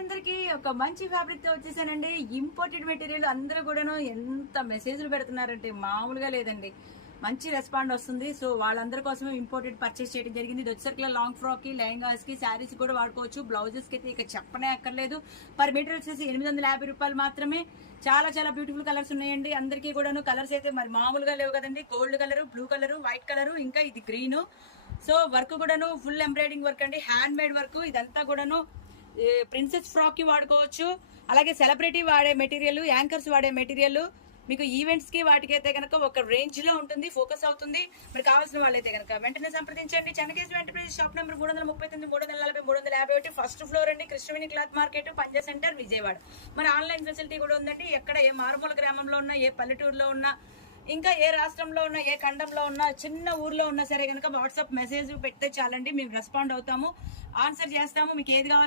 అందరికి ఒక మంచి ఫ్యాబ్రిక్ తో వచ్చేసానండి. ఇంపోర్టెడ్ మెటీరియల్ అందరూ కూడాను ఎంత మెసేజ్లు పెడుతున్నారంటే మామూలుగా లేదండి. మంచి రెస్పాండ్ వస్తుంది. సో వాళ్ళందరి కోసమే ఇంపోర్టెడ్ పర్చేస్ చేయడం జరిగింది. ఇది వచ్చేసరికి లాంగ్ ఫ్రాక్ కి, లెహంగాస్ కి, శారీస్ కూడా వాడుకోవచ్చు. బ్లౌజెస్ కి అయితే ఇక చెప్పనే అక్కర్లేదు. పర్ మీటర్ వచ్చేసి 850 రూపాయలు మాత్రమే. చాలా చాలా బ్యూటిఫుల్ కలర్స్ ఉన్నాయండి. అందరికీ కూడాను కలర్స్ అయితే మరి మామూలుగా లేవు కదండి. Gold colour, blue colour, white colour, ఇంకా ఇది గ్రీన్. సో వర్క్ కూడాను ఫుల్ ఎంబ్రాయిడింగ్ వర్క్ అండి, హ్యాండ్ మేడ్ వర్క్. ఇదంతా కూడాను ప్రిన్సెస్ ఫ్రాక్ కి వాడుకోవచ్చు. అలాగే సెలబ్రిటీ వాడే మెటీరియల్, యాంకర్స్ వాడే మెటీరియల్ మీకు ఈవెంట్స్ కి వాటికైతే కనుక ఒక రేంజ్ లో ఉంటుంది, ఫోకస్ అవుతుంది. మీరు కావాల్సిన వాళ్ళైతే కనుక వెంటనే సంప్రదించండి. Chennakeswara enterprise, shop number 339, 340, 351, first floor అండి, కృష్ణవేణి క్లాత్ మార్కెట్, పంజా సెంటర్, విజయవాడ. మరి ఆన్లైన్ ఫెసిలిటీ కూడా ఉందండి. ఎక్కడ ఏ మారుమూల గ్రామంలో ఉన్నా, ఏ పల్లెటూరులో ఉన్నా, ఇంకా ఏ రాష్ట్రంలో ఉన్నా, ఏ ఖండంలో ఉన్నా, చిన్న ఊర్లో ఉన్నా సరే కనుక వాట్సాప్ మెసేజ్ పెడితే చాలండి, మేము రెస్పాండ్ అవుతాము, ఆన్సర్ చేస్తాము. మీకు ఏది కావాలి